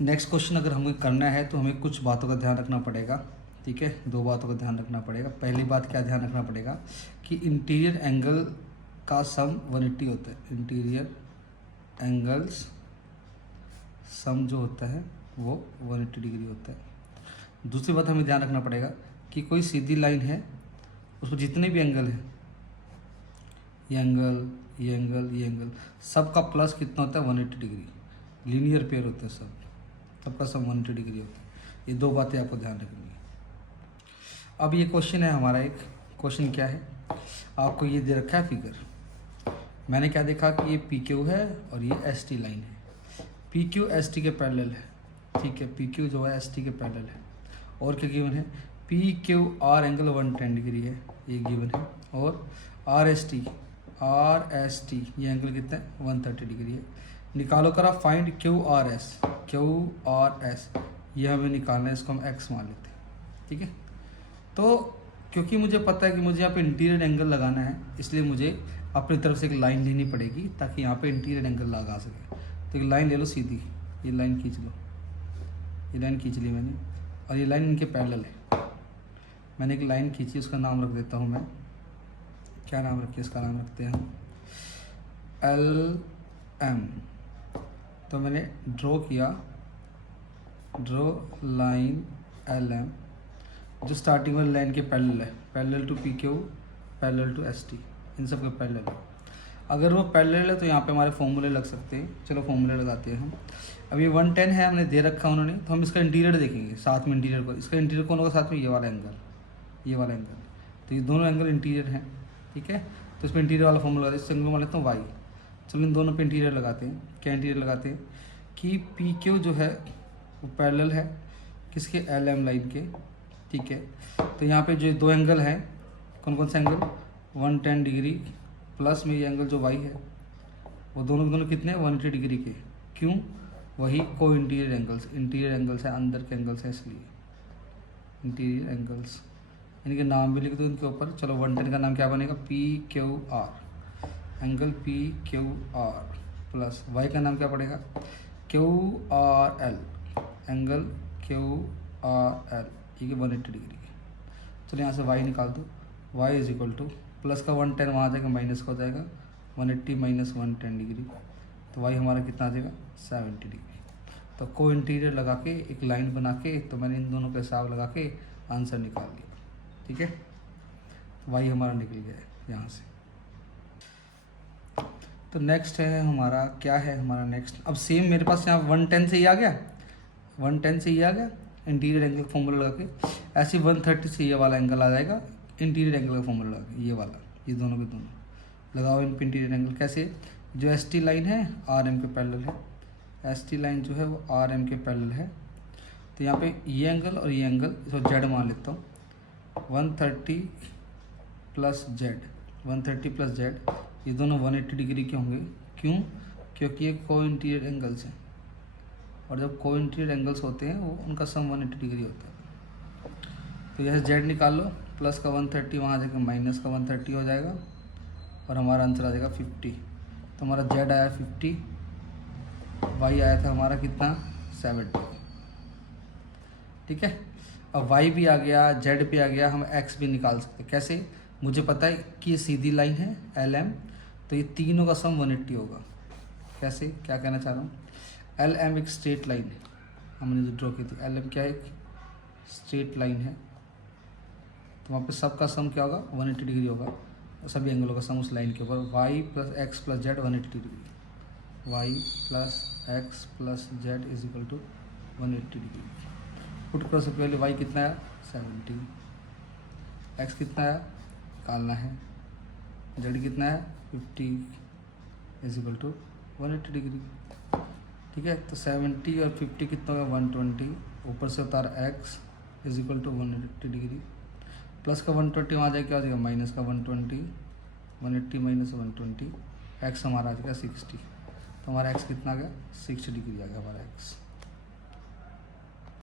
Next question अगर हमें करना है तो हमें कुछ बातों का ध्यान रखना पड़ेगा, ठीक है। दो बातों का ध्यान रखना पड़ेगा। पहली बात क्या ध्यान रखना पड़ेगा कि इंटीरियर एंगल का सम 180 होता है। इंटीरियर एंगल्स सम जो होता है वो 180 डिग्री होता है। दूसरी बात हमें ध्यान रखना पड़ेगा कि कोई सीधी लाइन है, उसमें जितने भी एंगल हैं, ये एंगल, ये एंगल, ये एंगल, सबका प्लस कितना होता है 180 डिग्री। लीनियर पेयर होते हैं सबका सम 180 डिग्री होता है। ये दो बातें आपको ध्यान रखनी है। अब ये क्वेश्चन है हमारा, एक क्वेश्चन क्या है, आपको ये दे रखा है फिगर। मैंने क्या देखा कि ये पी क्यू है और ये एस टी लाइन है। पी क्यू एस टी के पैरेलल है, ठीक है। पी क्यू जो है एस टी के पैरेलल है। और क्या गिवन है, P Q R angle 110 degree है, ये गिवन है। और आर एस टी ये एंगल कितना है 130 डिग्री है। निकालो करा फाइंड क्यू आर एस, ये हमें निकालना है, इसको हम एक्स मान लेते हैं, ठीक है। तो क्योंकि मुझे पता है कि मुझे यहाँ पे इंटीरियर एंगल लगाना है, इसलिए मुझे अपनी तरफ से एक लाइन लेनी पड़ेगी ताकि यहाँ पे इंटीरियर एंगल लगा सके। तो एक लाइन ले लो सीधी, ये लाइन खींच लो, ये लाइन खींच ली मैंने, और ये लाइन इनके पैरेलल है। मैंने एक लाइन खींची, उसका नाम रख देता हूँ मैं, क्या नाम रखिए, इसका नाम रखते हैं एल एम। तो मैंने ड्रॉ किया, ड्रॉ लाइन एल एम जो स्टार्टिंग वाली लाइन के पैरेलल है, parallel to P Q, parallel to S T, इन सब के पैरेलल है। अगर वो पैरेलल है तो यहाँ पे हमारे फॉर्मूले लग सकते हैं। चलो फॉर्मूले लगाते हैं हम। अब ये 110 है, हमने दे रखा उन्होंने, तो हम इसका इंटीरियर देखेंगे साथ में। इंटीरियर को, इसका इंटीरियर कौन होगा साथ में, ये वाला एंगल, ये वाला एंगल। तो ये दोनों एंगल इंटीरियर हैं, ठीक है। तो इसमें इंटीरियर वाला फॉर्मूला लगाते हैं, इस एंगल में लेता हूँ वाई। चलो इन दोनों पे इंटीरियर लगाते हैं। क्या इंटीरियर लगाते हैं कि पी क्यू जो है वो पैरेलल है किसके, एल एम लाइन के, ठीक है। तो यहाँ पे जो दो एंगल हैं, कौन कौन से एंगल, 110 डिग्री प्लस में ये एंगल जो वाई है, वो दोनों कितने हैं 180 डिग्री के। क्यों, वही को इंटीरियर एंगल्स है, अंदर के एंगल्स हैं, इसलिए इंटीरियर एंगल्स। इनके नाम भी लिख दो इनके ऊपर। चलो 110 का नाम क्या बनेगा, P Q R, angle P Q R, plus Y का नाम क्या पड़ेगा, Q R L, angle Q R L, ये 180 डिग्री है। चलो यहाँ से y निकाल दो, y is equal two plus का 110 वहाँ आ जाएगा, माइनस का हो जाएगा 180 माइनस 110 डिग्री। तो y हमारा कितना आ जाएगा 70 डिग्री। तो को इंटीरियर लगा के एक लाइन बना के, तो मैंने इन दोनों का हिसाब लगा के आंसर निकाल लिया, ठीक है। तो y हमारा निकल गया है यहाँ से। तो नेक्स्ट है हमारा, क्या है हमारा नेक्स्ट, अब सेम मेरे पास यहाँ 110 से ही आ गया, 110 से ही आ गया इंटीरियर एंगल का फॉर्मूला लगा के। ऐसे 130 से ये वाला एंगल आ जाएगा इंटीरियर एंगल का फॉर्मूला लगा के, ये वाला, ये दोनों के दोनों लगाओ इन पे इंटीरियर एंगल। कैसे, जो एस टी लाइन है आर एम के पैरेलल है, एस टी लाइन जो है वो आर एम के पैरेलल है। तो यहाँ पे ये एंगल और ये एंगल, इसको जेड मान लेता हूँ, 130 प्लस जेड, 130 प्लस जेड, ये दोनों 180 डिग्री के होंगे। क्यों, क्योंकि ये को इंटीरियर एंगल्स हैं, और जब को इंटीरियर एंगल्स होते हैं वो उनका सम 180 डिग्री होता है। तो जैसे जेड निकाल लो, प्लस का 130 वहाँ आ जाएगा, माइनस का 130 हो जाएगा, और हमारा आंसर आ जाएगा 50। तो हमारा जेड आया 50, वाई आया था हमारा कितना 70, ठीक है। अब वाई भी आ गया, जेड भी आ गया, हम एक्स भी निकाल सकते हैं। कैसे, मुझे पता है कि ये सीधी लाइन है एल एम, तो ये तीनों का सम 180 होगा। कैसे, क्या कहना चाह रहा हूँ, एल एम एक स्ट्रेट लाइन है, हमने जो ड्रॉ की थी, एल एम क्या है, एक स्ट्रेट लाइन है। तो वहाँ पे सबका सम क्या होगा 180 डिग्री होगा, सभी एंगलों का सम उस लाइन के ऊपर। Y plus X plus Z 180 degree, Y plus X plus Z is equal to 180 degree. Put करो, सबसे पहले वाई कितना आया 70, एक्स कितना आया निकालना है, जेड कितना है 50 इज इक्वल टू 180 डिग्री, ठीक है। तो 70 और 50 कितना होगा 120, ऊपर से उतार X is equal to 180 degree, plus का 120 वहाँ जाए क्या हो जाएगा, माइनस का 120, 180 माइनस 120, एक्स हमारा आ जाएगा 60। तो हमारा एक्स कितना आ गया 60 डिग्री आ गया हमारा एक्स।